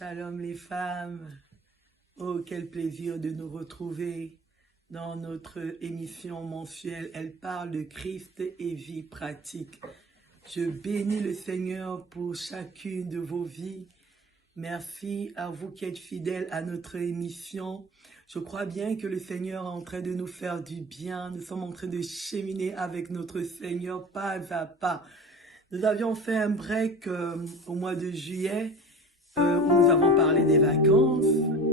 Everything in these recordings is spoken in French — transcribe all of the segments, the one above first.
Shalom les femmes, oh quel plaisir de nous retrouver dans notre émission mensuelle. Elle parle de Christ et vie pratique. Je bénis le Seigneur pour chacune de vos vies. Merci à vous qui êtes fidèles à notre émission. Je crois bien que le Seigneur est en train de nous faire du bien. Nous sommes en train de cheminer avec notre Seigneur pas à pas. Nous avions fait un break au mois de juillet où nous avons parlé des vacances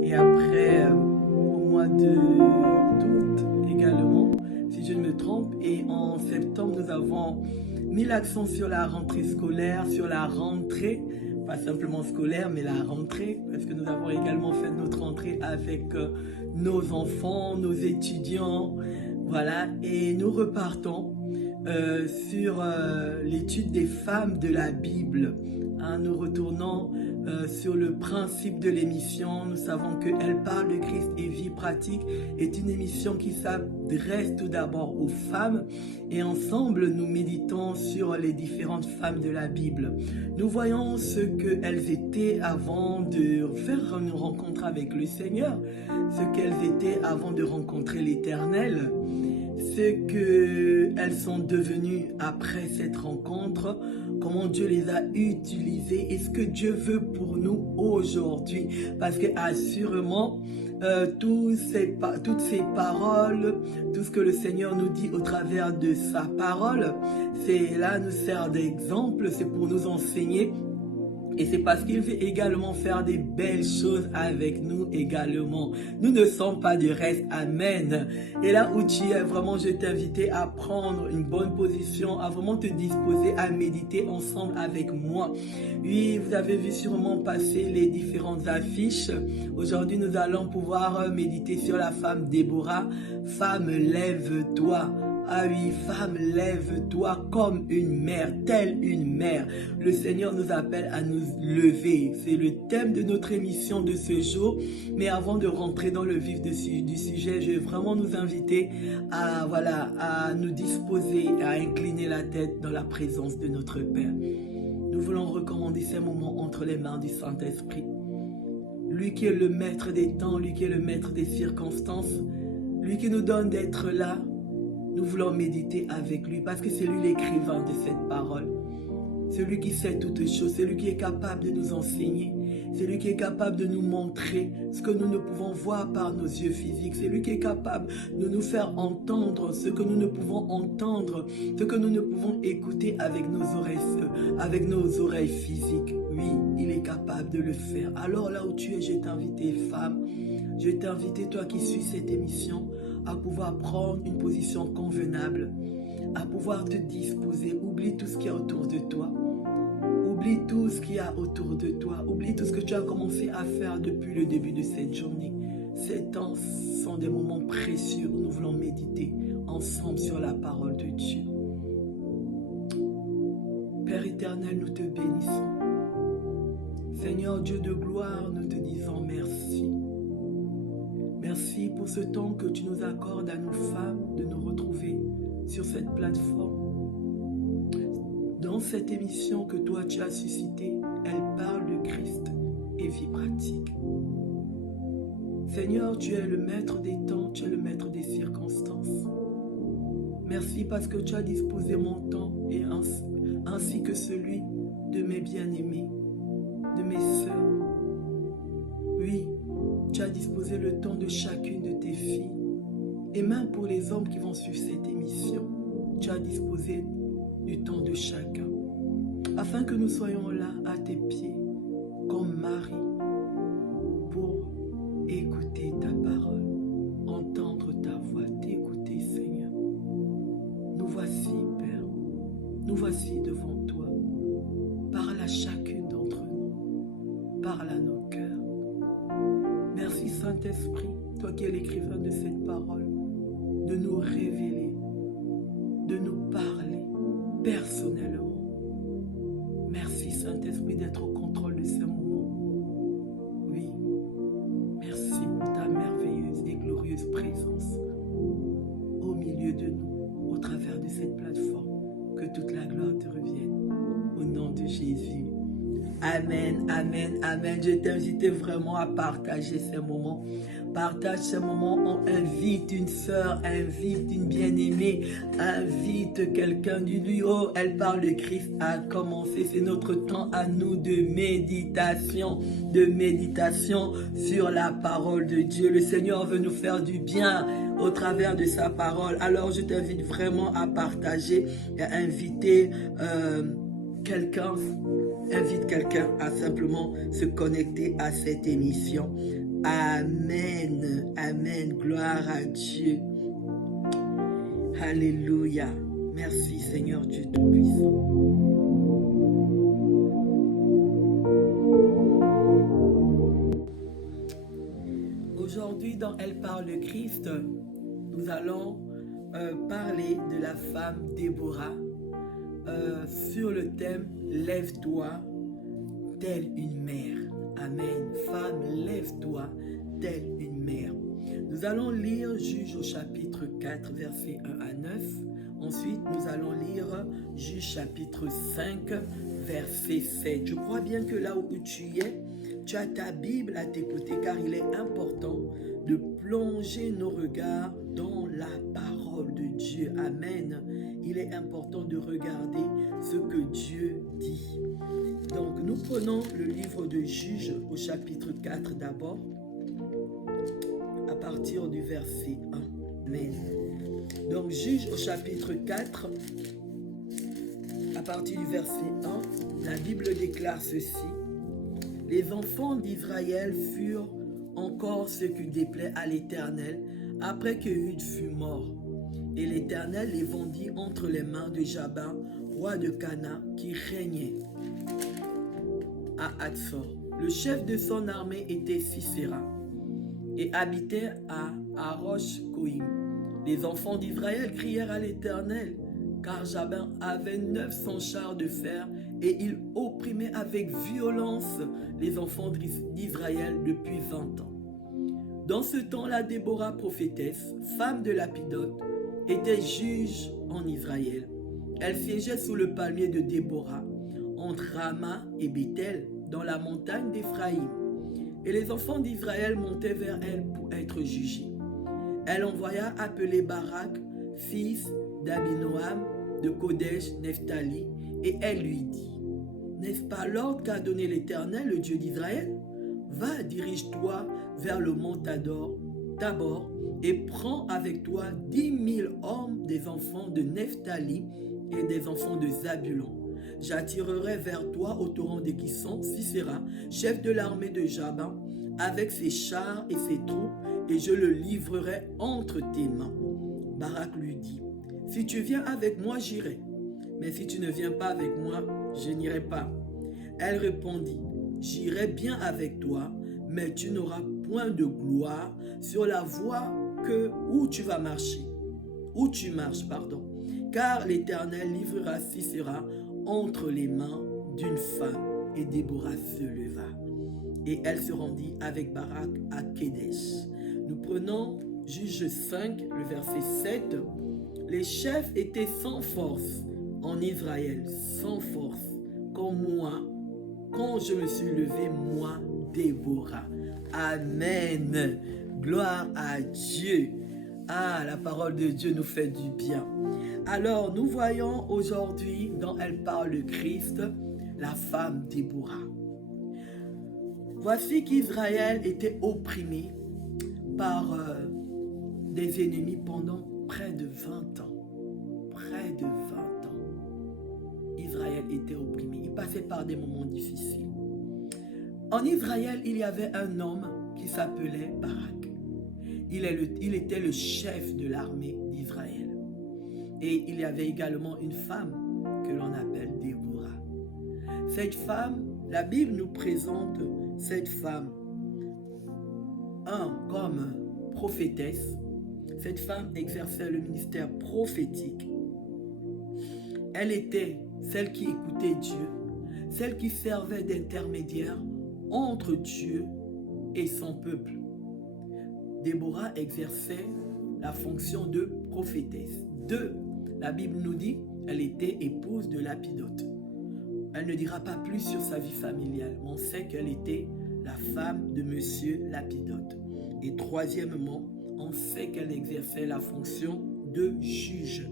et après au mois d'août également, si je ne me trompe, et en septembre nous avons mis l'accent sur la rentrée scolaire, sur la rentrée, pas simplement scolaire mais la rentrée, parce que nous avons également fait notre rentrée avec nos enfants, nos étudiants, voilà, et nous repartons sur l'étude des femmes de la Bible. Nous retournons sur le principe de l'émission. Nous savons qu'elle parle de Christ et vie pratique est une émission qui s'adresse tout d'abord aux femmes et ensemble nous méditons sur les différentes femmes de la Bible. Nous voyons ce qu'elles étaient avant de faire une rencontre avec le Seigneur, ce qu'elles étaient avant de rencontrer l'Éternel, ce qu'elles sont devenues après cette rencontre, comment Dieu les a utilisées et ce que Dieu veut pour nous aujourd'hui. Parce que assurément, toutes ces paroles, tout ce que le Seigneur nous dit au travers de sa parole, c'est là nous sert d'exemple, c'est pour nous enseigner. Et c'est parce qu'il veut également faire des belles choses avec nous également. Nous ne sommes pas du reste. Amen. Et là où tu es, vraiment, je t'invite à prendre une bonne position, à vraiment te disposer à méditer ensemble avec moi. Oui, vous avez vu sûrement passer les différentes affiches. Aujourd'hui, nous allons pouvoir méditer sur la femme Déborah. Femme, lève-toi. Ah oui, femme, lève-toi comme une mère, telle une mère. Le Seigneur nous appelle à nous lever. C'est le thème de notre émission de ce jour. Mais avant de rentrer dans le vif du sujet, je vais vraiment nous inviter à nous disposer, à incliner la tête dans la présence de notre Père. Nous voulons recommander ces moments entre les mains du Saint-Esprit. Lui qui est le maître des temps, lui qui est le maître des circonstances, lui qui nous donne d'être là. Nous voulons méditer avec lui parce que c'est lui l'écrivain de cette parole. C'est lui qui sait toutes choses, c'est lui qui est capable de nous enseigner, c'est lui qui est capable de nous montrer ce que nous ne pouvons voir par nos yeux physiques, c'est lui qui est capable de nous faire entendre ce que nous ne pouvons entendre, ce que nous ne pouvons écouter avec nos oreilles physiques. Oui, il est capable de le faire. Alors là où tu es, je t'invite, femme, je t'invite, toi qui suis cette émission, à pouvoir prendre une position convenable, à pouvoir te disposer. Oublie tout ce qu'il y a autour de toi. Oublie tout ce qu'il y a autour de toi. Oublie tout ce que tu as commencé à faire depuis le début de cette journée. Ces temps sont des moments précieux où nous voulons méditer ensemble sur la parole de Dieu. Père éternel, nous te bénissons. Seigneur Dieu de gloire, nous te disons merci. Merci pour ce temps que tu nous accordes à nous femmes de nous retrouver sur cette plateforme. Dans cette émission que toi tu as suscitée, elle parle de Christ et vie pratique. Seigneur, tu es le maître des temps, tu es le maître des circonstances. Merci parce que tu as disposé mon temps et ainsi que celui de mes bien-aimés, de mes sœurs. Oui, tu as disposé le temps de chacune de tes filles. Et même pour les hommes qui vont suivre cette émission, tu as disposé du temps de chacun. Afin que nous soyons là à tes pieds, comme Marie, pour écouter ta parole, entendre ta voix, t'écouter, Seigneur. Nous voici, Père, nous voici devant toi. Parle à chacune d'entre nous, parle à nos cœurs. Merci Saint-Esprit, toi qui es l'écrivain de cette parole, de nous révéler, de nous parler personnellement. Merci Saint-Esprit d'être au contrôle de ces moments. Oui, merci pour ta merveilleuse et glorieuse présence au milieu de nous, au travers de cette plateforme. Que toute la gloire te revienne. Au nom de Jésus. Amen, amen, amen. Je t'invite vraiment à partager ces moments. Partage ces moments, on invite une sœur, invite une bien-aimée, invite quelqu'un du lui. Oh, elle parle de Christ a commencé. C'est notre temps à nous de méditation sur la parole de Dieu. Le Seigneur veut nous faire du bien au travers de sa parole. Alors je t'invite vraiment à partager et à inviter quelqu'un. Invite quelqu'un à simplement se connecter à cette émission. Amen. Amen. Gloire à Dieu. Alléluia. Merci Seigneur Dieu Tout-Puissant. Aujourd'hui, dans Elle parle de Christ, nous allons parler de la femme Déborah sur le thème « Lève-toi, telle une mère ». Amen. Femme, lève-toi, telle une mère. Nous allons lire Juges au chapitre 4, versets 1 à 9. Ensuite, nous allons lire Juges chapitre 5, verset 7. Je crois bien que là où tu es, tu as ta Bible à tes côtés, car il est important de plonger nos regards dans la parole de Dieu. Amen. Il est important de regarder ce que Dieu dit. Donc, nous prenons le livre de Juges au chapitre 4 d'abord, à partir du verset 1. Amen. Donc, Juges au chapitre 4, à partir du verset 1, la Bible déclare ceci. Les enfants d'Israël furent encore ce qui déplaît à l'Éternel après que Ehud fut mort. Et l'Éternel les vendit entre les mains de Jabin, roi de Cana, qui régnait à Hatzor. Le chef de son armée était Sisera et habitait à Arosh-Koïm. Les enfants d'Israël crièrent à l'Éternel, car Jabin avait 900 chars de fer et il opprimait avec violence les enfants d'Israël depuis 20 ans. Dans ce temps-là, Déborah, prophétesse, femme de Lapidote, était juge en Israël. Elle siégeait sous le palmier de Déborah, entre Rama et Bethel, dans la montagne d'Éphraïm. Et les enfants d'Israël montaient vers elle pour être jugés. Elle envoya appeler Barak, fils d'Abinoam, de Kodesh, Nephtali, et elle lui dit, « N'est-ce pas l'ordre qu'a donné l'Éternel, le Dieu d'Israël? Va, dirige-toi vers le mont Tabor, et prends avec toi 10 000 hommes des enfants de Nephtali et des enfants de Zabulon. J'attirerai vers toi au torrent de Kison, Sisera, chef de l'armée de Jabin, avec ses chars et ses troupes, et je le livrerai entre tes mains. » Barak lui dit, « Si tu viens avec moi, j'irai. Mais si tu ne viens pas avec moi, je n'irai pas. » Elle répondit, « J'irai bien avec toi, mais tu n'auras point de gloire sur la voie où tu vas marcher. Où tu marches, pardon. Car l'Éternel livrera Sisera entre les mains d'une femme. » Et Déborah se leva. Et elle se rendit avec Barak à Kédesh. Nous prenons Juges 5, le verset 7. Les chefs étaient sans force en Israël, sans force, comme moi, quand je me suis levé, moi, Déborah. Amen. Gloire à Dieu. Ah, la parole de Dieu nous fait du bien. Alors, nous voyons aujourd'hui, dans Elle parle de Christ, la femme Déborah. Voici qu'Israël était opprimé par des ennemis pendant près de 20 ans. Près de 20 ans. Israël était opprimé. Il passait par des moments difficiles. En Israël, il y avait un homme qui s'appelait Barak. Il était le chef de l'armée d'Israël. Et il y avait également une femme que l'on appelle Déborah. Cette femme, la Bible nous présente cette femme, comme prophétesse. Cette femme exerçait le ministère prophétique. Elle était celle qui écoutait Dieu, celle qui servait d'intermédiaire entre Dieu et son peuple. Déborah exerçait la fonction de prophétesse. La Bible nous dit, elle était épouse de Lapidote. Elle ne dira pas plus sur sa vie familiale. Mais on sait qu'elle était la femme de Monsieur Lapidote. Et troisièmement, on sait qu'elle exerçait la fonction de juge.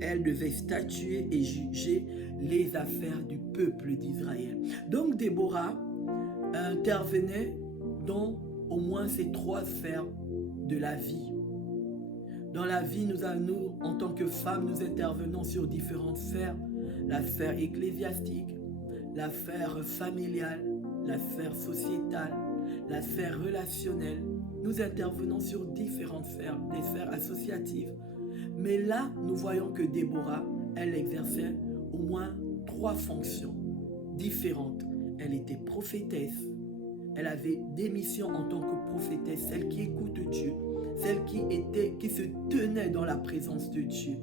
Elle devait statuer et juger les affaires du peuple d'Israël. Donc Déborah intervenait dans au moins ces trois sphères de la vie. Dans la vie, nous, en tant que femmes, nous intervenons sur différentes sphères. La sphère ecclésiastique, la sphère familiale, la sphère sociétale, la sphère relationnelle. Nous intervenons sur différentes sphères, des sphères associatives. Mais là, nous voyons que Déborah, elle exerçait au moins trois fonctions différentes. Elle était prophétesse. Elle avait des missions en tant que prophétesse, celle qui écoute Dieu, celle qui se tenait dans la présence de Dieu.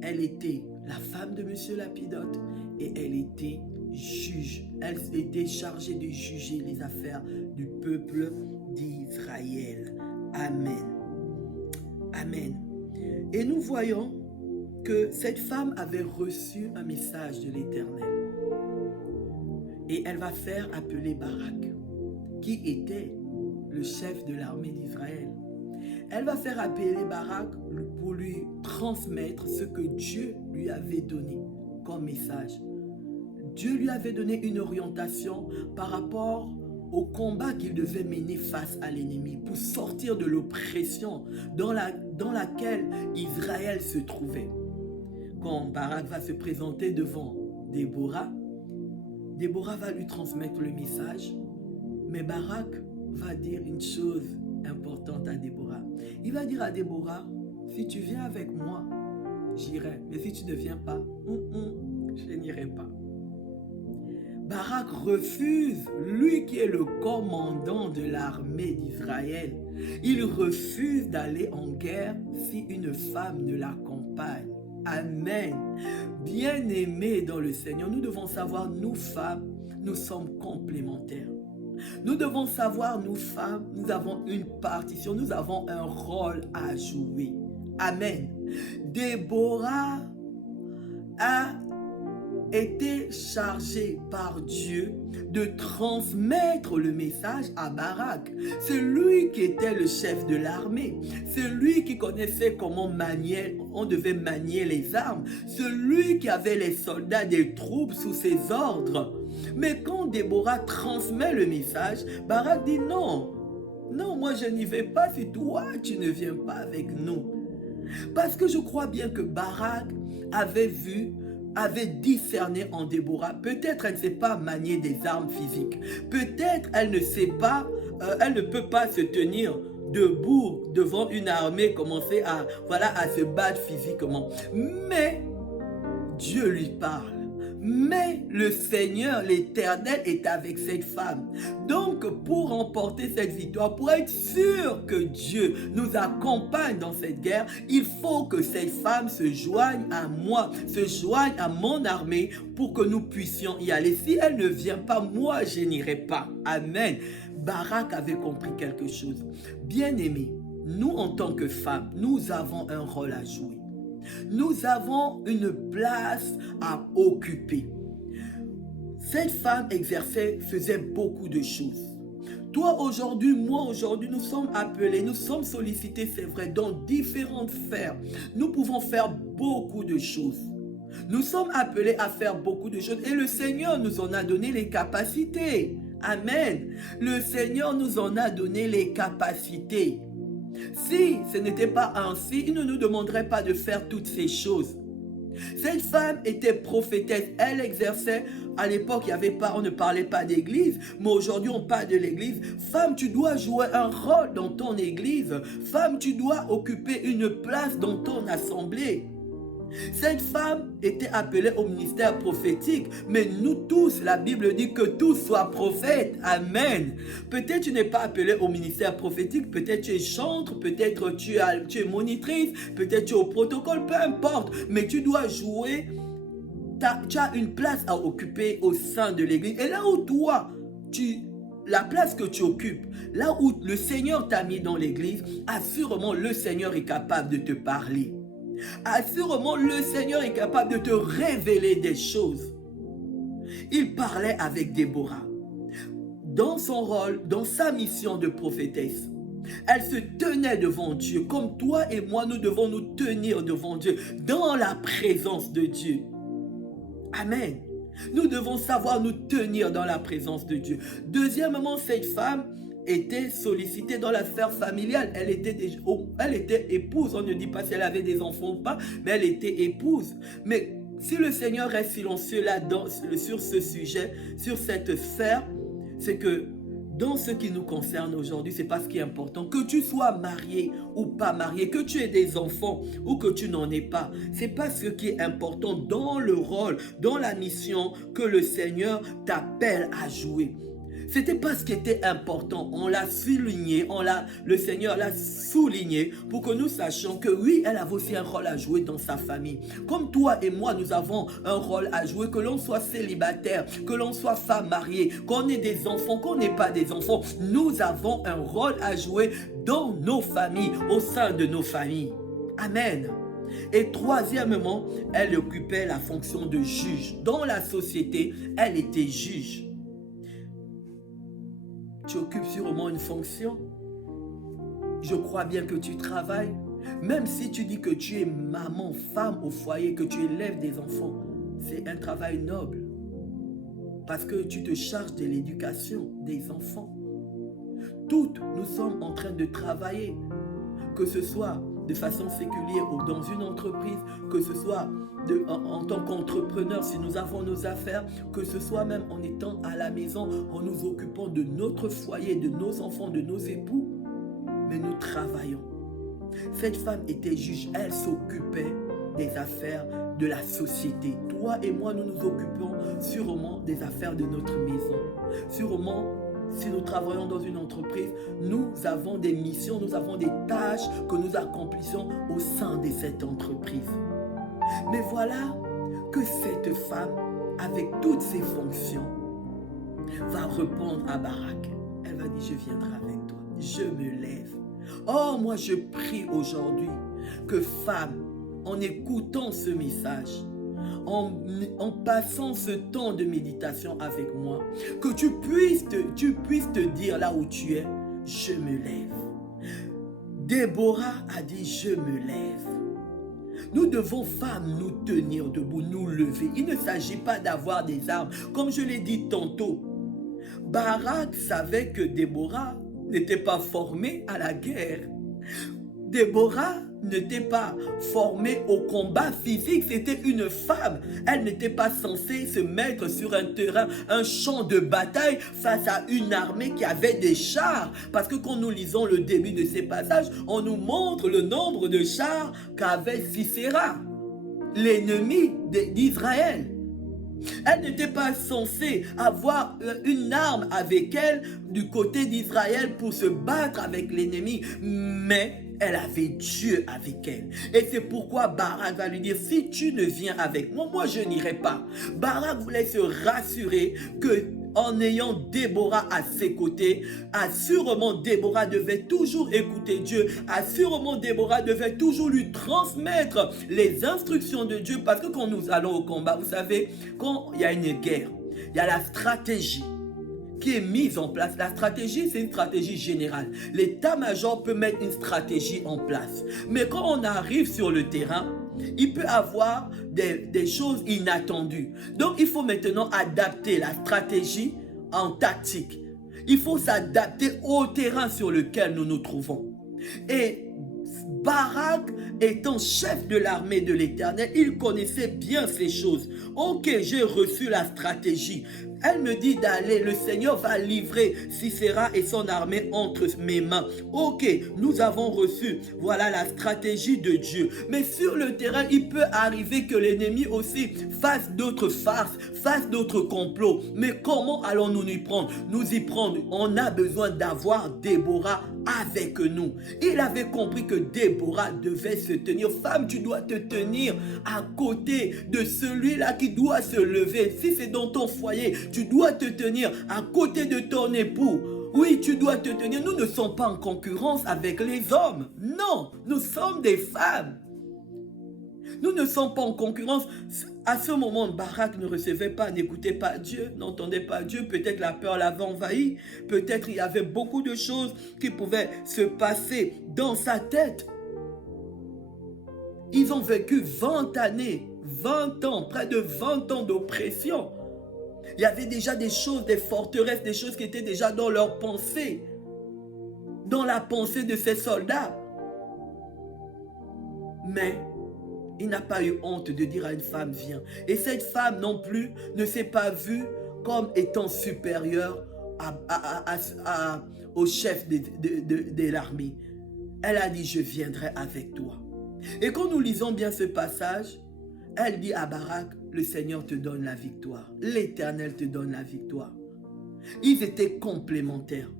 Elle était la femme de Monsieur Lapidote et elle était juge. Elle était chargée de juger les affaires du peuple d'Israël. Amen. Amen. Et nous voyons que cette femme avait reçu un message de l'Éternel. Et elle va faire appeler Barak, qui était le chef de l'armée d'Israël. Elle va faire appeler Barak pour lui transmettre ce que Dieu lui avait donné comme message. Dieu lui avait donné une orientation par rapport au combat qu'il devait mener face à l'ennemi pour sortir de l'oppression dans laquelle Israël se trouvait. Quand Barak va se présenter devant Déborah, Déborah va lui transmettre le message, mais Barak va dire une chose importante à Déborah. Il va dire à Déborah, si tu viens avec moi, j'irai, mais si tu ne viens pas, je n'irai pas. Barak refuse, lui qui est le commandant de l'armée d'Israël, il refuse d'aller en guerre si une femme ne l'accompagne. Amen. Bien-aimés dans le Seigneur, nous devons savoir, nous femmes, nous sommes complémentaires. Nous devons savoir, nous femmes, nous avons une partition, nous avons un rôle à jouer. Amen. Déborah a été chargée par Dieu de transmettre le message à Barak. C'est lui qui était le chef de l'armée. C'est lui qui connaissait comment on devait manier les armes. C'est lui qui avait les soldats des troupes sous ses ordres. Mais quand Déborah transmet le message, Barak dit non. Non, moi je n'y vais pas si toi tu ne viens pas avec nous. Parce que je crois bien que Barak avait discerné en Déborah. Peut-être elle ne sait pas manier des armes physiques. Peut-être elle ne sait pas, elle ne peut pas se tenir debout devant une armée, commencer à se battre physiquement. Mais Dieu lui parle. Mais le Seigneur, l'Éternel, est avec cette femme. Donc, pour remporter cette victoire, pour être sûr que Dieu nous accompagne dans cette guerre, il faut que cette femme se joigne à moi, se joigne à mon armée pour que nous puissions y aller. Si elle ne vient pas, moi, je n'irai pas. Amen. Barak avait compris quelque chose. Bien-aimés, nous, en tant que femmes, nous avons un rôle à jouer. Nous avons une place à occuper. Cette femme faisait beaucoup de choses. Toi aujourd'hui, moi aujourd'hui, nous sommes appelés, nous sommes sollicités, c'est vrai, dans différentes sphères. Nous pouvons faire beaucoup de choses. Nous sommes appelés à faire beaucoup de choses et le Seigneur nous en a donné les capacités. Amen. Le Seigneur nous en a donné les capacités. Si ce n'était pas ainsi, il ne nous demanderait pas de faire toutes ces choses. Cette femme était prophétesse, elle exerçait, à l'époque on ne parlait pas d'église, mais aujourd'hui on parle de l'église. Femme, tu dois jouer un rôle dans ton église. Femme, tu dois occuper une place dans ton assemblée. Cette femme était appelée au ministère prophétique, mais nous tous, la Bible dit que tous soient prophètes. Amen. Peut-être tu n'es pas appelé au ministère prophétique, peut-être tu es chantre, peut-être tu es monitrice, peut-être tu es au protocole, peu importe, mais tu dois jouer, tu as une place à occuper au sein de l'église. Et là où la place que tu occupes, là où le Seigneur t'a mis dans l'église, assurément le Seigneur est capable de te parler. Assurément, le Seigneur est capable de te révéler des choses. il parlait avec Déborah. Dans son rôle, dans sa mission de prophétesse, elle se tenait devant Dieu, comme toi et moi, nous devons nous tenir devant Dieu, dans la présence de Dieu. Amen. Nous devons savoir nous tenir dans la présence de Dieu. Deuxièmement, cette femme était sollicitée dans l'affaire familiale. Elle était épouse. On ne dit pas si elle avait des enfants ou pas, mais elle était épouse. Mais si le Seigneur reste silencieux sur ce sujet, sur cette sphère, c'est que dans ce qui nous concerne aujourd'hui, c'est pas ce qui est important. Que tu sois marié ou pas marié, que tu aies des enfants ou que tu n'en aies pas, c'est pas ce qui est important dans le rôle, dans la mission que le Seigneur t'appelle à jouer. C'était pas ce qui était important. On l'a souligné, le Seigneur l'a souligné pour que nous sachions que oui, elle avait aussi un rôle à jouer dans sa famille. Comme toi et moi, nous avons un rôle à jouer, que l'on soit célibataire, que l'on soit femme mariée, qu'on ait des enfants, qu'on n'ait pas des enfants. Nous avons un rôle à jouer dans nos familles, au sein de nos familles. Amen. Et troisièmement, elle occupait la fonction de juge. Dans la société, elle était juge. Tu occupes sûrement une fonction. Je crois bien que tu travailles. Même si tu dis que tu es maman, femme au foyer, que tu élèves des enfants, c'est un travail noble. Parce que tu te charges de l'éducation des enfants. Toutes, nous sommes en train de travailler. Que ce soit de façon séculière ou dans une entreprise, que ce soit en tant qu'entrepreneur, si nous avons nos affaires, que ce soit même en étant à la maison, en nous occupant de notre foyer, de nos enfants, de nos époux, mais nous travaillons. Cette femme était juge, elle s'occupait des affaires de la société. Toi et moi, nous nous occupons sûrement des affaires de notre maison. Sûrement, si nous travaillons dans une entreprise, nous avons des missions, nous avons des tâches que nous accomplissons au sein de cette entreprise. Mais voilà que cette femme, avec toutes ses fonctions, va répondre à Barak. Elle va dire, je viendrai avec toi, je me lève. Oh, moi je prie aujourd'hui que femme, en écoutant ce message, en passant ce temps de méditation avec moi, que tu puisses te dire là où tu es, je me lève. Déborah a dit, je me lève. Nous devons, femmes, nous tenir debout, nous lever. Il ne s'agit pas d'avoir des armes. Comme je l'ai dit tantôt, Barak savait que Déborah n'était pas formée à la guerre. Déborah n'était pas formée au combat physique, c'était une femme. Elle n'était pas censée se mettre sur un terrain, un champ de bataille face à une armée qui avait des chars. Parce que quand nous lisons le début de ces passages, on nous montre le nombre de chars qu'avait Sisera, l'ennemi d'Israël. Elle n'était pas censée avoir une arme avec elle du côté d'Israël pour se battre avec l'ennemi, mais elle avait Dieu avec elle. Et c'est pourquoi Barak va lui dire, si tu ne viens avec moi, moi je n'irai pas. Barak voulait se rassurer que en ayant Déborah à ses côtés, assurément Déborah devait toujours écouter Dieu, assurément Déborah devait toujours lui transmettre les instructions de Dieu, parce que quand nous allons au combat, vous savez, quand il y a une guerre, il y a la stratégie qui est mise en place. La stratégie, c'est une stratégie générale. L'état-major peut mettre une stratégie en place. Mais quand on arrive sur le terrain, il peut avoir des choses inattendues. Donc, il faut maintenant adapter la stratégie en tactique. Il faut s'adapter au terrain sur lequel nous nous trouvons. Et Barak étant chef de l'armée de l'Éternel, il connaissait bien ces choses. Ok, j'ai reçu la stratégie. Elle me dit d'aller, le Seigneur va livrer Sisera et son armée entre mes mains. Ok, nous avons reçu, voilà la stratégie de Dieu. Mais sur le terrain, il peut arriver que l'ennemi aussi fasse d'autres farces, fasse d'autres complots. Mais comment allons-nous y prendre? Nous y prendre, on a besoin d'avoir Déborah avec nous. Il avait compris que Déborah devait se tenir. Femme, tu dois te tenir à côté de celui-là qui doit se lever. Si c'est dans ton foyer, tu dois te tenir à côté de ton époux. Oui, tu dois te tenir. Nous ne sommes pas en concurrence avec les hommes. Non, nous sommes des femmes. Nous ne sommes pas en concurrence. À ce moment, Barak ne recevait pas, n'écoutait pas Dieu, n'entendait pas Dieu. Peut-être la peur l'avait envahi. Peut-être il y avait beaucoup de choses qui pouvaient se passer dans sa tête. Ils ont vécu 20 années, 20 ans, près de 20 ans d'oppression. Il y avait déjà des choses, des forteresses, des choses qui étaient déjà dans leur pensée, dans la pensée de ces soldats. Mais il n'a pas eu honte de dire à une femme, viens. Et cette femme non plus ne s'est pas vue comme étant supérieure au chef de l'armée. Elle a dit, je viendrai avec toi. Et quand nous lisons bien ce passage, elle dit à Barak, le Seigneur te donne la victoire. L'Éternel te donne la victoire. Ils étaient complémentaires.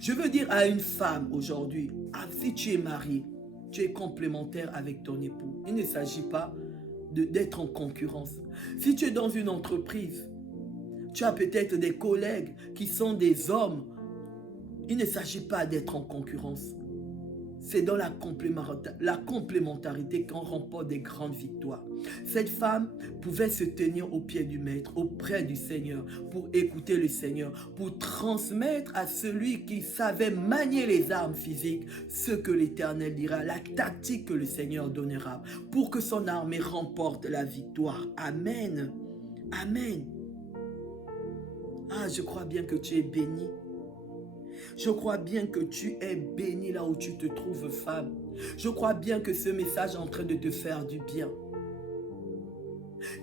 Je veux dire à une femme aujourd'hui, si tu es mariée, tu es complémentaire avec ton époux. Il ne s'agit pas d'être en concurrence. Si tu es dans une entreprise, tu as peut-être des collègues qui sont des hommes. Il ne s'agit pas d'être en concurrence. C'est dans la complémentarité qu'on remporte des grandes victoires. Cette femme pouvait se tenir au pied du Maître, auprès du Seigneur, pour écouter le Seigneur, pour transmettre à celui qui savait manier les armes physiques ce que l'Éternel dira, la tactique que le Seigneur donnera, pour que son armée remporte la victoire. Amen. Amen. Ah, je crois bien que tu es béni. Je crois bien que tu es béni là où tu te trouves, femme. Je crois bien que ce message est en train de te faire du bien.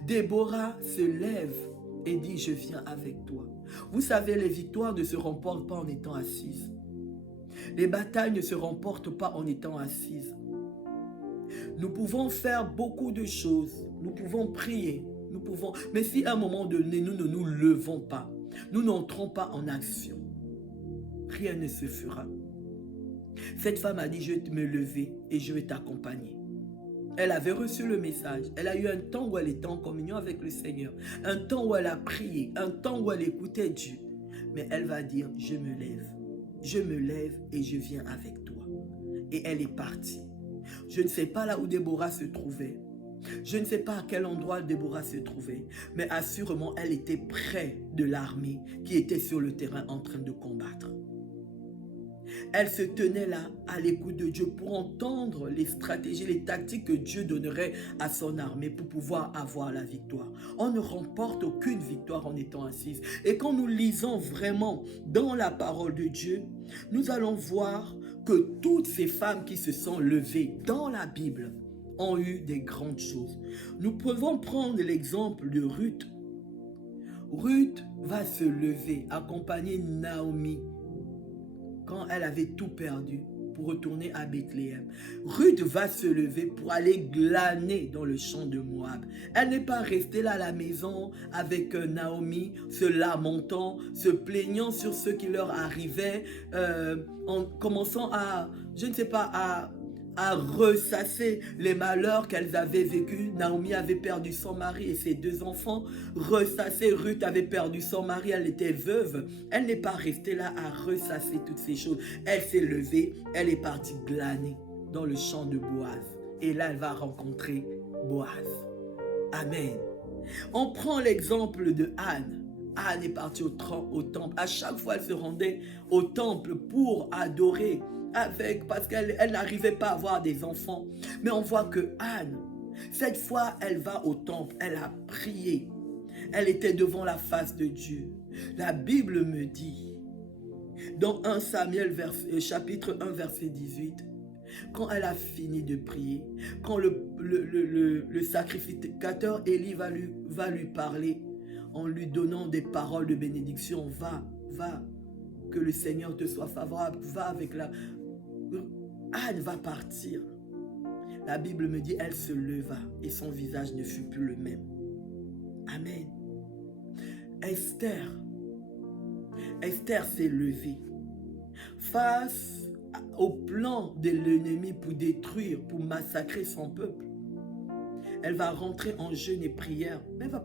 Déborah se lève et dit, je viens avec toi. Vous savez, les victoires ne se remportent pas en étant assises. Les batailles ne se remportent pas en étant assises. Nous pouvons faire beaucoup de choses. Nous pouvons prier. Mais si à un moment donné, nous ne nous levons pas, nous n'entrons pas en action, rien ne se fera. Cette femme a dit, je vais me lever et je vais t'accompagner. Elle avait reçu le message. Elle a eu un temps où elle était en communion avec le Seigneur. Un temps où elle a prié. Un temps où elle écoutait Dieu. Mais elle va dire, je me lève. Je me lève et je viens avec toi. Et elle est partie. Je ne sais pas là où Déborah se trouvait. Je ne sais pas à quel endroit Déborah se trouvait. Mais assurément, elle était près de l'armée qui était sur le terrain en train de combattre. Elle se tenait là à l'écoute de Dieu pour entendre les stratégies, les tactiques que Dieu donnerait à son armée pour pouvoir avoir la victoire. On ne remporte aucune victoire en étant assise. Et quand nous lisons vraiment dans la parole de Dieu, nous allons voir que toutes ces femmes qui se sont levées dans la Bible ont eu des grandes choses. Nous pouvons prendre l'exemple de Ruth. Ruth va se lever, accompagner Naomi, quand elle avait tout perdu pour retourner à Bethléem. Ruth va se lever pour aller glaner dans le champ de Moab. Elle n'est pas restée là à la maison avec Naomi, se lamentant, se plaignant sur ce qui leur arrivait, en commençant à, je ne sais pas, à ressasser les malheurs qu'elles avaient vécus. Naomi avait perdu son mari et ses 2 enfants. Ressasser, Ruth avait perdu son mari, elle était veuve. Elle n'est pas restée là à ressasser toutes ces choses. Elle s'est levée, elle est partie glaner dans le champ de Boaz. Et là, elle va rencontrer Boaz. Amen. On prend l'exemple de Anne. Anne est partie au temple. À chaque fois, elle se rendait au temple pour adorer, parce qu'elle n'arrivait pas à avoir des enfants. Mais on voit que Anne, cette fois, elle va au temple, elle a prié. Elle était devant la face de Dieu. La Bible me dit, dans 1 Samuel chapitre 1 verset 18, quand elle a fini de prier, quand le sacrificateur Élie va lui parler, en lui donnant des paroles de bénédiction, va, que le Seigneur te soit favorable, va avec la... Anne va partir. La Bible me dit, elle se leva et son visage ne fut plus le même. Amen. Esther s'est levée face au plan de l'ennemi pour détruire, pour massacrer son peuple. Elle va rentrer en jeûne et prière. Mais elle va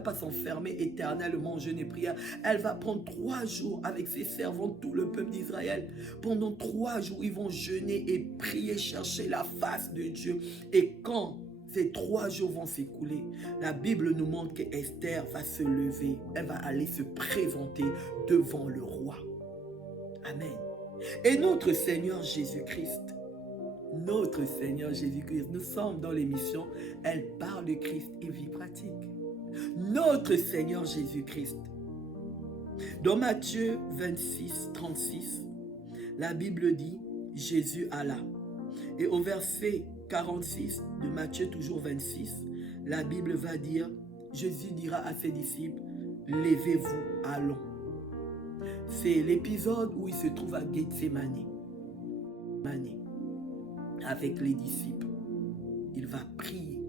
pas s'enfermer éternellement en jeûne et prière. Elle va prendre 3 jours avec ses servants, tout le peuple d'Israël. Pendant 3 jours, ils vont jeûner et prier, chercher la face de Dieu. Et quand Ces 3 jours vont s'écouler. La Bible nous montre qu'Esther va se lever. Elle va aller se présenter devant le roi. Amen. Et notre Seigneur Jésus-Christ, nous sommes dans l'émission « Elle parle de Christ et vie pratique ». Notre Seigneur Jésus-Christ. Dans Matthieu 26, 36, la Bible dit « Jésus alla ». Et au verset 46 de Matthieu, toujours 26, la Bible va dire, Jésus dira à ses disciples, levez-vous, allons. C'est l'épisode où il se trouve à Gethsémani, avec les disciples. Il va prier,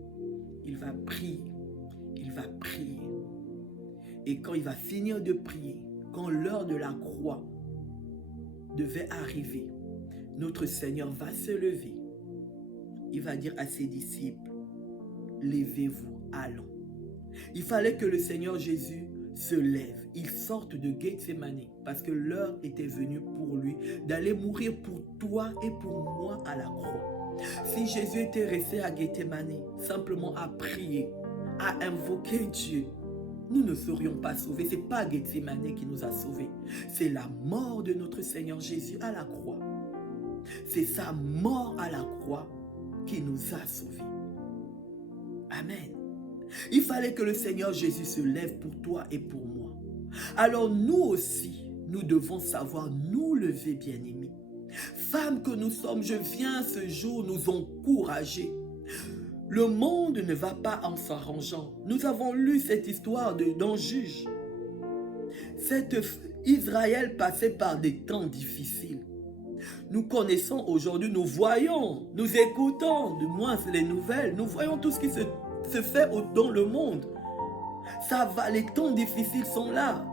il va prier, il va prier. Et quand il va finir de prier, quand l'heure de la croix devait arriver, notre Seigneur va se lever. Il va dire à ses disciples, levez-vous, allons. Il fallait que le Seigneur Jésus se lève, il sorte de Gethsémani, parce que l'heure était venue pour lui d'aller mourir pour toi et pour moi à la croix. Si Jésus était resté à Gethsémani, simplement à prier, à invoquer Dieu, nous ne serions pas sauvés. Ce n'est pas Gethsémani qui nous a sauvés, c'est la mort de notre Seigneur Jésus à la croix. C'est sa mort à la croix qui nous a sauvés. Amen. Il fallait que le Seigneur Jésus se lève pour toi et pour moi. Alors nous aussi, nous devons savoir nous lever, bien-aimés. Femmes que nous sommes, je viens ce jour nous encourager. Le monde ne va pas en s'arrangeant. Nous avons lu cette histoire d'un juge. Israël passait par des temps difficiles. Nous connaissons aujourd'hui, nous voyons, nous écoutons, du moins les nouvelles, nous voyons tout ce qui se fait dans le monde. Ça va, les temps difficiles sont là.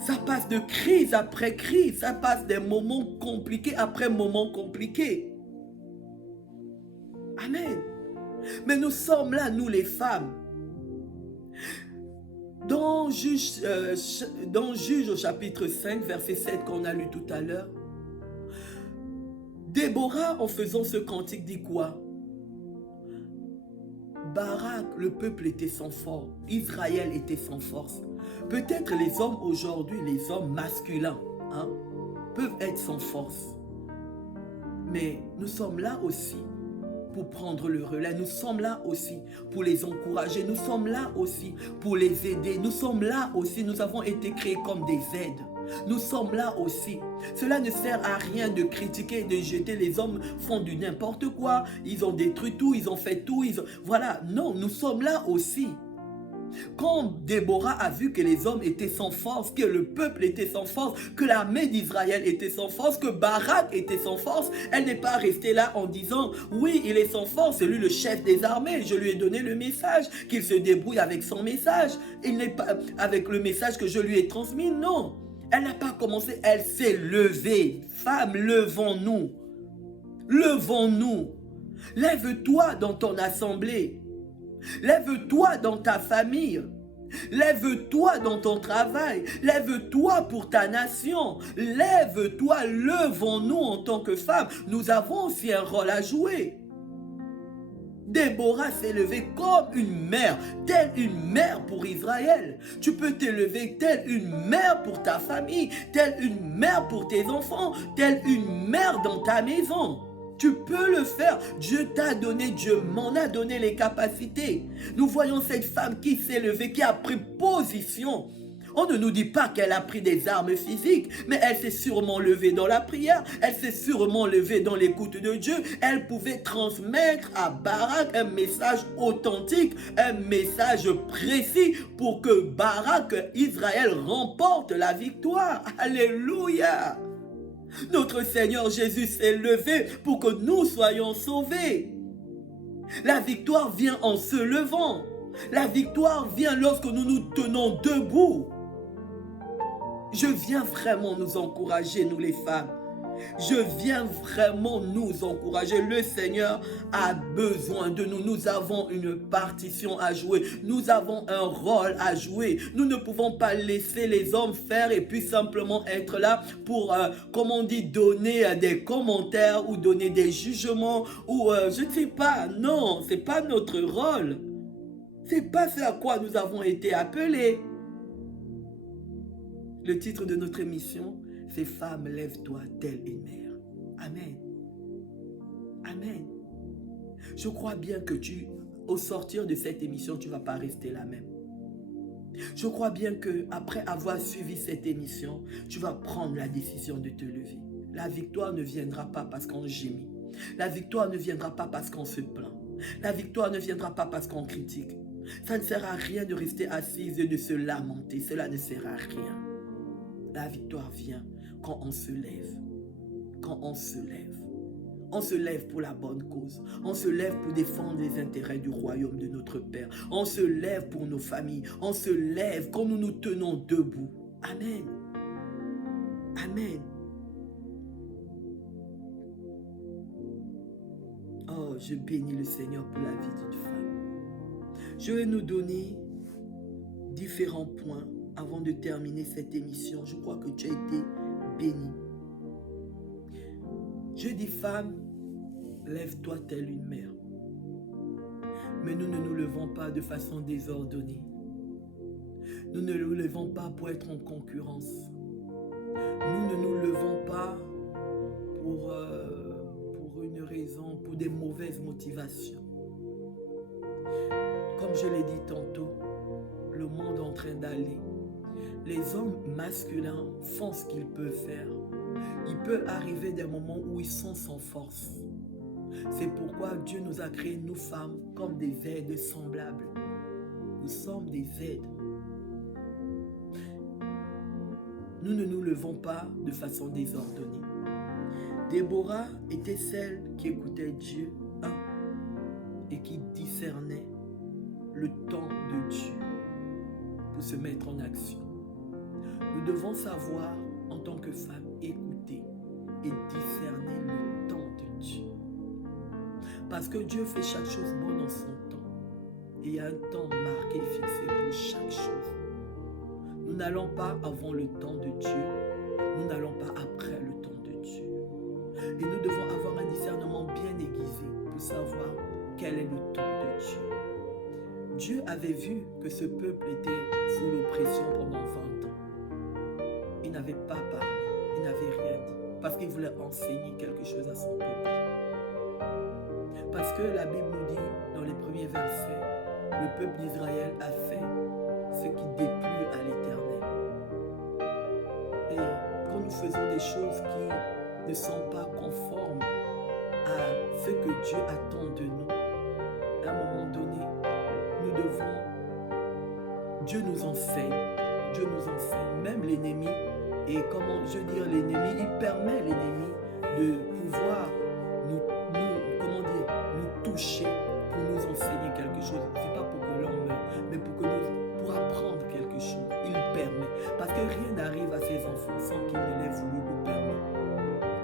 Ça passe de crise après crise, ça passe des moments compliqués après moments compliqués. Amen. Mais nous sommes là, nous les femmes. Dans Juge au chapitre 5, verset 7 qu'on a lu tout à l'heure, Déborah, en faisant ce cantique, dit quoi? Barak, le peuple était sans force. Israël était sans force. Peut-être les hommes aujourd'hui, les hommes masculins, peuvent être sans force. Mais nous sommes là aussi pour prendre le relais. Nous sommes là aussi pour les encourager. Nous sommes là aussi pour les aider. Nous sommes là aussi. Nous avons été créés comme des aides. Nous sommes là aussi. Cela ne sert à rien de critiquer et de jeter. Les hommes font du n'importe quoi. Ils ont détruit tout, ils ont fait tout. Voilà, non, nous sommes là aussi. Quand Déborah a vu que les hommes étaient sans force, que le peuple était sans force, que l'armée d'Israël était sans force, que Barak était sans force, elle n'est pas restée là en disant « Oui, il est sans force, c'est lui le chef des armées, je lui ai donné le message, qu'il se débrouille avec son message, il n'est pas avec le message que je lui ai transmis. » Non, elle n'a pas commencé, elle s'est levée. Femme, levons-nous. Levons-nous. Lève-toi dans ton assemblée. Lève-toi dans ta famille. Lève-toi dans ton travail. Lève-toi pour ta nation. Lève-toi, levons-nous en tant que femmes. Nous avons aussi un rôle à jouer. Déborah s'est levée comme une mère, telle une mère pour Israël. Tu peux t'élever telle une mère pour ta famille, telle une mère pour tes enfants, telle une mère dans ta maison. Tu peux le faire. Dieu t'a donné, Dieu m'en a donné les capacités. Nous voyons cette femme qui s'est levée, qui a pris position. On ne nous dit pas qu'elle a pris des armes physiques, mais elle s'est sûrement levée dans la prière, elle s'est sûrement levée dans l'écoute de Dieu. Elle pouvait transmettre à Barak un message authentique, un message précis pour que Barak, Israël, remporte la victoire. Alléluia! Notre Seigneur Jésus s'est levé pour que nous soyons sauvés. La victoire vient en se levant. La victoire vient lorsque nous nous tenons debout. Je viens vraiment nous encourager, nous les femmes. Je viens vraiment nous encourager. Le Seigneur a besoin de nous. Nous avons une partition à jouer. Nous avons un rôle à jouer. Nous ne pouvons pas laisser les hommes faire et puis simplement être là pour, comme on dit, donner des commentaires ou donner des jugements ou je ne sais pas. Non, ce n'est pas notre rôle. Ce n'est pas ce à quoi nous avons été appelés. Le titre de notre émission, c'est « Femme, lève-toi telle une mère ». Amen. Amen. Je crois bien que au sortir de cette émission, tu ne vas pas rester la même. Je crois bien qu'après avoir suivi cette émission, tu vas prendre la décision de te lever. La victoire ne viendra pas parce qu'on gémit. La victoire ne viendra pas parce qu'on se plaint. La victoire ne viendra pas parce qu'on critique. Ça ne sert à rien de rester assise et de se lamenter. Cela ne sert à rien. La victoire vient quand on se lève. Quand on se lève. On se lève pour la bonne cause. On se lève pour défendre les intérêts du royaume de notre Père. On se lève pour nos familles. On se lève quand nous nous tenons debout. Amen. Amen. Oh, je bénis le Seigneur pour la vie d'une femme. Je vais nous donner différents points avant de terminer cette émission. Je crois que tu as été béni. Je dis femme, lève-toi telle une mère. Mais nous ne nous levons pas de façon désordonnée. Nous ne nous levons pas pour être en concurrence. Nous ne nous levons pas pour une raison, pour des mauvaises motivations. Comme je l'ai dit tantôt, le monde est en train d'aller. Les hommes masculins font ce qu'ils peuvent faire. Il peut arriver des moments où ils sont sans force. C'est pourquoi Dieu nous a créés, nous femmes, comme des aides semblables. Nous sommes des aides. Nous ne nous levons pas de façon désordonnée. Déborah était celle qui écoutait Dieu et qui discernait le temps de Dieu pour se mettre en action. Nous devons savoir, en tant que femme, écouter et discerner le temps de Dieu. Parce que Dieu fait chaque chose bonne en son temps. Et il y a un temps marqué, fixé pour chaque chose. Nous n'allons pas avant le temps de Dieu. Nous n'allons pas après le temps de Dieu. Et nous devons avoir un discernement bien aiguisé pour savoir quel est le temps de Dieu. Dieu avait vu que ce peuple était sous l'oppression pendant 20 ans. Il n'avait pas parlé, il n'avait rien dit, parce qu'il voulait enseigner quelque chose à son peuple. Parce que la Bible nous dit, dans les premiers versets, le peuple d'Israël a fait ce qui déplut à l'Éternel. Et quand nous faisons des choses qui ne sont pas conformes à ce que Dieu attend de nous, à un moment donné, nous devons, Dieu nous enseigne, même l'ennemi, et comment je veux dire l'ennemi, il permet l'ennemi de pouvoir nous toucher pour nous enseigner quelque chose. C'est pas pour que l'on meure, mais pour apprendre quelque chose. Il permet, parce que rien n'arrive à ses enfants sans qu'il ne l'ait voulu ou permis.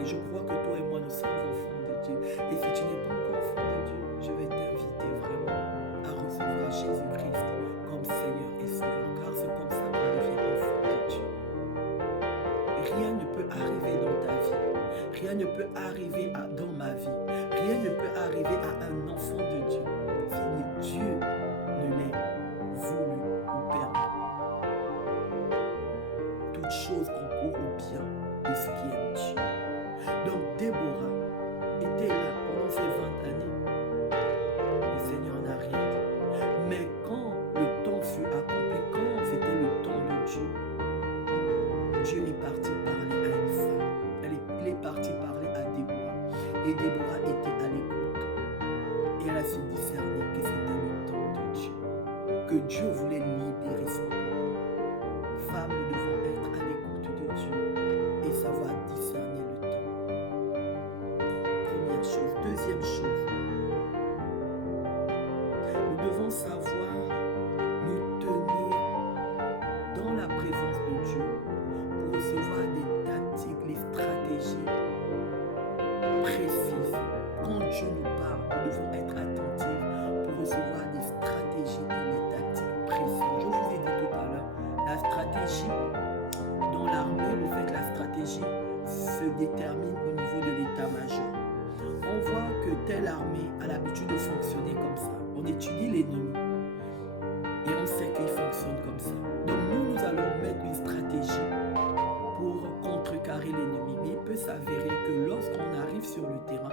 Et je crois que toi et moi, nous sommes enfants de Dieu. Et si tu n'es pas encore enfant de Dieu, je vais t'inviter vraiment à recevoir Jésus-Christ comme Seigneur et Sauveur, car c'est comme ça qu'on devient enfant de Dieu. Rien ne peut arriver dans ta vie, rien ne peut arriver dans ma vie, rien ne peut arriver à un enfant de Dieu si Dieu ne l'ait voulu ou permis. Toute chose concourt au bien de ce qui aime Dieu. Donc Déborah était là pendant ces 20 années. Le Seigneur n'a rien dit. Mais quand le temps fut accompli, quand c'était le temps de Dieu, Dieu est parti parler à une femme. Il est parti parler à Déborah. Et Déborah était à l'écoute. Et elle a su discerner que c'était le temps de Dieu. Que Dieu voulait libérer son peuple. Femmes, nous devons être à l'écoute de Dieu et savoir discerner le temps. Première chose. Deuxième chose. Nous devons savoir nous tenir dans la présence de Dieu pour recevoir des tactiques, les stratégies nous devons être attentifs pour recevoir des stratégies et des tactiques précises. Je vous ai dit tout à l'heure, la stratégie dans l'armée, en fait, la stratégie se détermine au niveau de l'état-major. On voit que telle armée a l'habitude de fonctionner comme ça. On étudie l'ennemi et on sait qu'il fonctionne comme ça. Donc nous allons mettre une stratégie pour contrecarrer l'ennemi. Mais il peut s'avérer que lorsqu'on arrive sur le terrain,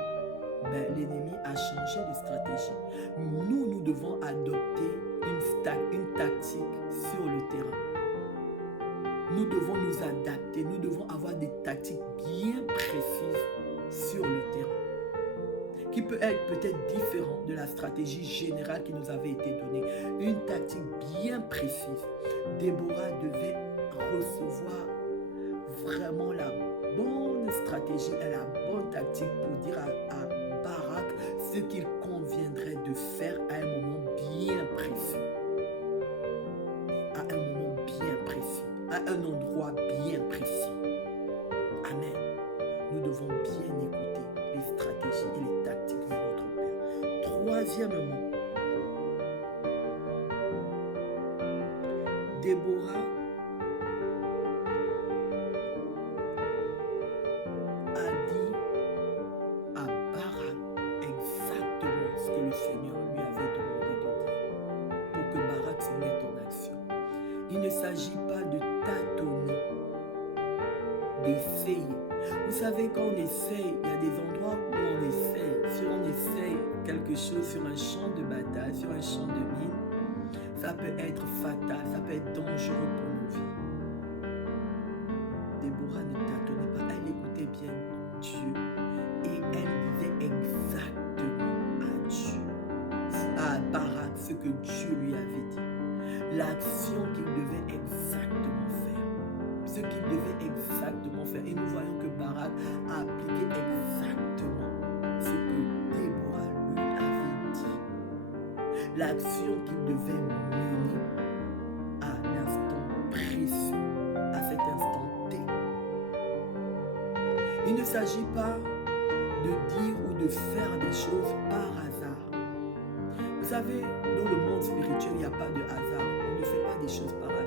l'ennemi a changé de stratégie. Nous devons adopter une tactique sur le terrain. Nous devons nous adapter, nous devons avoir des tactiques bien précises sur le terrain, qui peut être peut-être différent de la stratégie générale qui nous avait été donnée. Une tactique bien précise. Déborah devait recevoir vraiment la bonne stratégie et la bonne tactique pour dire à Barak ce qu'il conviendrait de faire à un moment bien précis. À un moment bien précis. À un endroit bien précis. Amen. Nous devons bien écouter les stratégies et les tactiques de notre Père. Troisièmement, Déborah a dit à Barak exactement ce que le Seigneur lui avait demandé de dire pour que Barak se mette en action. Il ne s'agit pas de tâtonner, d'essayer. Vous savez, quand on essaye, il y a des endroits où on essaye. Si on essaye quelque chose sur un champ de bataille, sur un champ de mine, ça peut être fatal, ça peut être dangereux pour nos vies. Déborah ne tâtonnait pas, elle écoutait bien Dieu et elle disait exactement à Dieu, à Barak, ce que Dieu lui avait dit. L'action qu'il devait exactement faire. Ce qu'il devait exactement faire. Et nous voyons que Barak a appliqué exactement ce que Déborah lui avait dit. L'action qu'il devait mener à l'instant précis, à cet instant T. Il ne s'agit pas de dire ou de faire des choses par hasard. Vous savez, dans le monde spirituel, il n'y a pas de hasard. On ne fait pas des choses par hasard.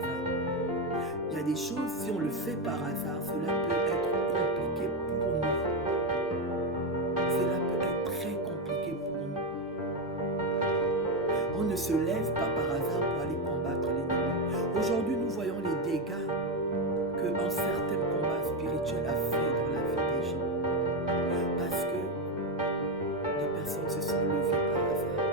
Il y a des choses, si on le fait par hasard, cela peut être compliqué pour nous. Cela peut être très compliqué pour nous. On ne se lève pas par hasard pour aller combattre l'ennemi. Aujourd'hui, nous voyons les dégâts qu'un certain combat spirituel a fait dans la vie des gens. Parce que des personnes se sont levées par hasard.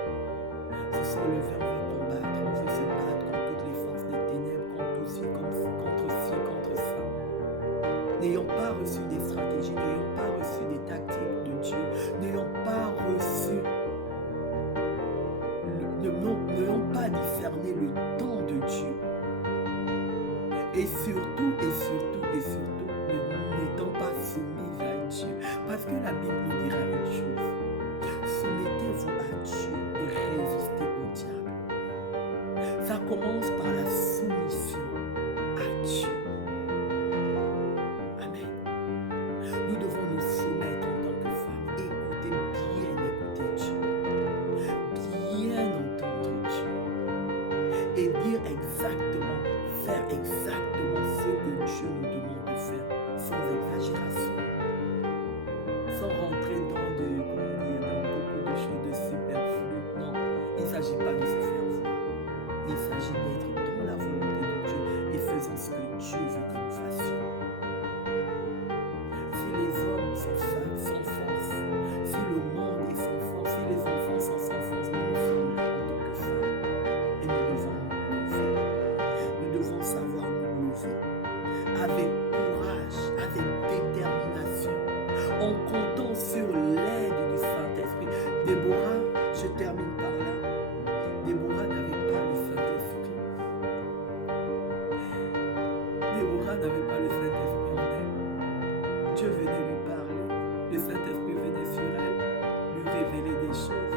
Se sont levées, on veut combattre, on veut se battre contre toutes les forces des ténèbres, contre ci, contre ça. N'ayant pas reçu des stratégies, n'ayant pas reçu des tactiques de Dieu, n'ayant pas reçu, n'ayant pas discerné le temps de Dieu. Et surtout, n'étant pas soumis à Dieu. Parce que la Bible nous dira une chose. Soumettez-vous à Dieu et résistez au diable. Ça commence par la soumission à Dieu. Amen. Nous devons nous soumettre en tant que femmes. Écoutez Dieu. Bien entendre Dieu. Et dire exactement, faire exactement ce que Dieu nous demande de faire, sans exagération. Sans rentrer dans beaucoup de choses de superflues. Non, il ne s'agit pas de se faire voir. Il s'agit d'être dans la volonté de Dieu et faisant ce que Dieu veut que nous fassions. Si les hommes sont sans force, si le monde est sans force, si les enfants sont sans force, nous sommes là en tant que femmes. Et nous devons nous lever. Nous devons savoir nous lever avec courage, avec détermination, en comptant sur l'aide du Saint-Esprit. Déborah, je termine par là. Déborah n'avait pas le Saint-Esprit. Déborah n'avait pas le Saint-Esprit en elle. Dieu venait lui parler. Le Saint-Esprit venait sur elle, lui révéler des choses.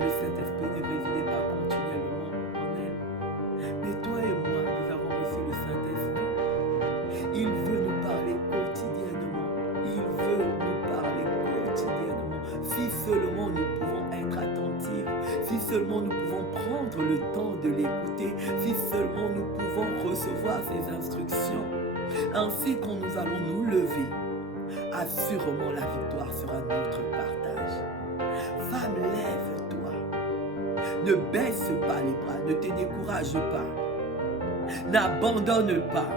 Le Saint-Esprit ne résidait pas continuellement en elle. Mais toi et moi, nous avons reçu le Saint-Esprit. Il veut nous parler quotidiennement. Il veut nous parler quotidiennement. Si seulement nous pouvons être à seulement nous pouvons prendre le temps de l'écouter, si seulement nous pouvons recevoir ses instructions, ainsi quand nous allons nous lever, assurément la victoire sera notre partage. Femme, lève-toi. Ne baisse pas les bras, ne te décourage pas. N'abandonne pas.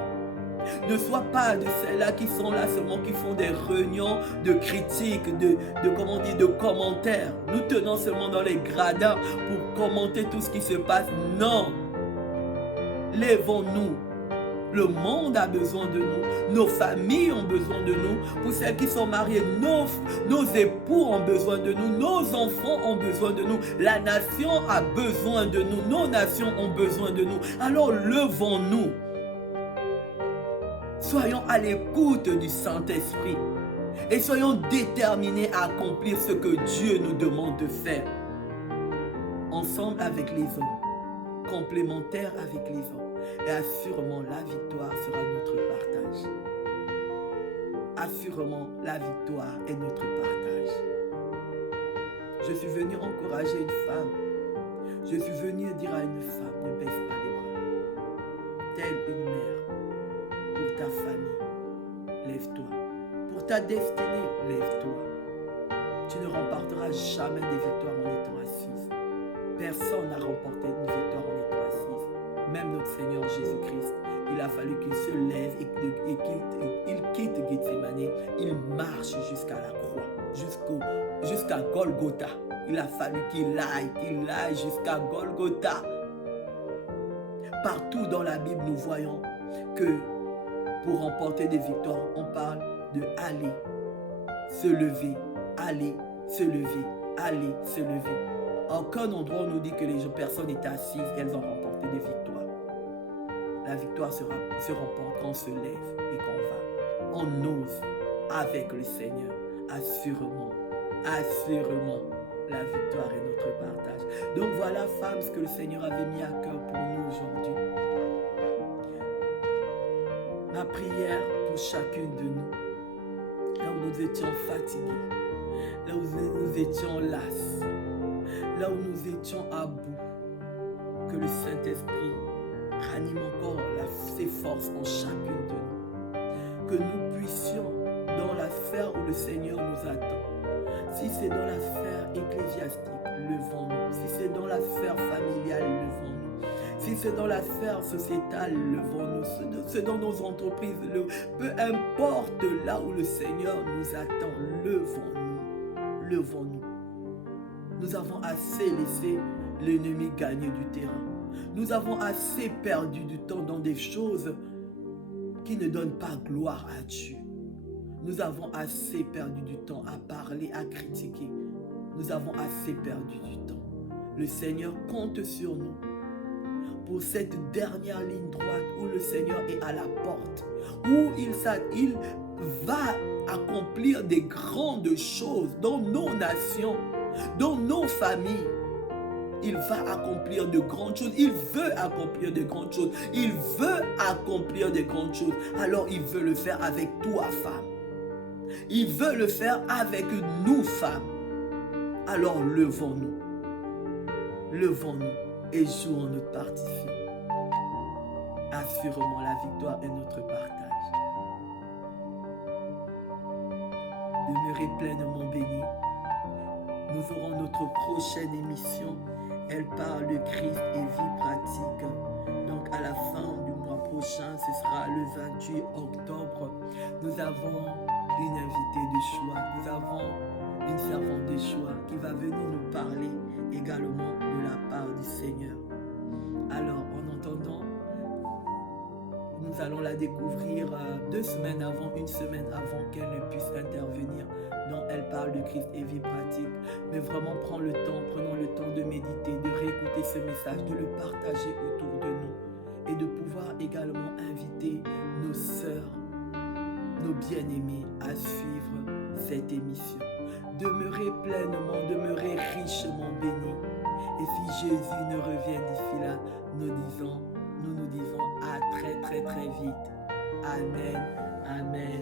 Ne sois pas de celles-là qui sont là seulement, qui font des réunions de critiques, de commentaires. Nous tenons seulement dans les gradins pour commenter tout ce qui se passe. Non. Lèvons-nous. Le monde a besoin de nous. Nos familles ont besoin de nous. Pour celles qui sont mariées, nos époux ont besoin de nous. Nos enfants ont besoin de nous. La nation a besoin de nous. Nos nations ont besoin de nous. Alors levons-nous. Soyons à l'écoute du Saint-Esprit. Et soyons déterminés à accomplir ce que Dieu nous demande de faire. Ensemble avec les hommes. Complémentaires avec les hommes. Et assurément, la victoire sera notre partage. Assurément, la victoire est notre partage. Je suis venu encourager une femme. Je suis venu dire à une femme, ne baisse pas les bras. Telle une mère, pour ta famille, lève-toi. Pour ta destinée, lève-toi. Tu ne remporteras jamais des victoires en étant assise. Personne n'a remporté une victoire en étant assise. Même notre Seigneur Jésus-Christ, il a fallu qu'il se lève et qu'il quitte Gethsémane. Il marche jusqu'à la croix, jusqu'à Golgotha. Il a fallu qu'il aille jusqu'à Golgotha. Partout dans la Bible, nous voyons que pour remporter des victoires, on parle de aller, se lever, aller, se lever, aller, se lever. À aucun endroit on nous dit que les personnes étaient assises, elles ont remporté des victoires. La victoire se remporte quand on se lève et qu'on va. On ose avec le Seigneur. Assurément, assurément, la victoire est notre partage. Donc voilà, femmes, ce que le Seigneur avait mis à cœur pour nous aujourd'hui. Ma prière pour chacune de nous, là où nous étions fatigués, là où nous étions lasses, là où nous étions à bout, que le Saint-Esprit ranime encore ses forces en chacune de nous. Que nous puissions, dans la sphère où le Seigneur nous attend, si c'est dans la sphère ecclésiastique, levons-nous. Si c'est dans la sphère familiale, levons-nous. Si c'est dans la sphère sociétale, levons-nous. C'est dans nos entreprises, peu importe là où le Seigneur nous attend, levons-nous. Levons-nous. Nous avons assez laissé l'ennemi gagner du terrain. Nous avons assez perdu du temps dans des choses qui ne donnent pas gloire à Dieu. Nous avons assez perdu du temps à parler, à critiquer. Nous avons assez perdu du temps. Le Seigneur compte sur nous pour cette dernière ligne droite où le Seigneur est à la porte, où il va accomplir des grandes choses dans nos nations, dans nos familles. Il va accomplir de grandes choses. Il veut accomplir de grandes choses. Il veut accomplir de grandes choses. Alors il veut le faire avec toi, femme. Il veut le faire avec nous, femmes. Alors levons-nous. Levons-nous et jouons notre partition. Assurément, la victoire est notre partage. Demeurez pleinement bénis. Nous aurons notre prochaine émission. Elle parle de Christ et vie pratique. Donc à la fin du mois prochain, ce sera le 28 octobre. Nous avons une invitée de choix. Nous avons une servante de choix qui va venir nous parler également de la part du Seigneur. Alors en entendant, nous allons la découvrir 2 semaines avant, une semaine avant qu'elle ne puisse intervenir. Donc elle parle de Christ et vie pratique. Mais vraiment prenons le temps de méditer, de réécouter ce message, de le partager autour de nous et de pouvoir également inviter nos sœurs, nos bien-aimés à suivre cette émission. Demeurez pleinement, demeurez richement bénis. Et si Jésus ne revient d'ici là, nous nous disons à très très très vite. Amen, amen.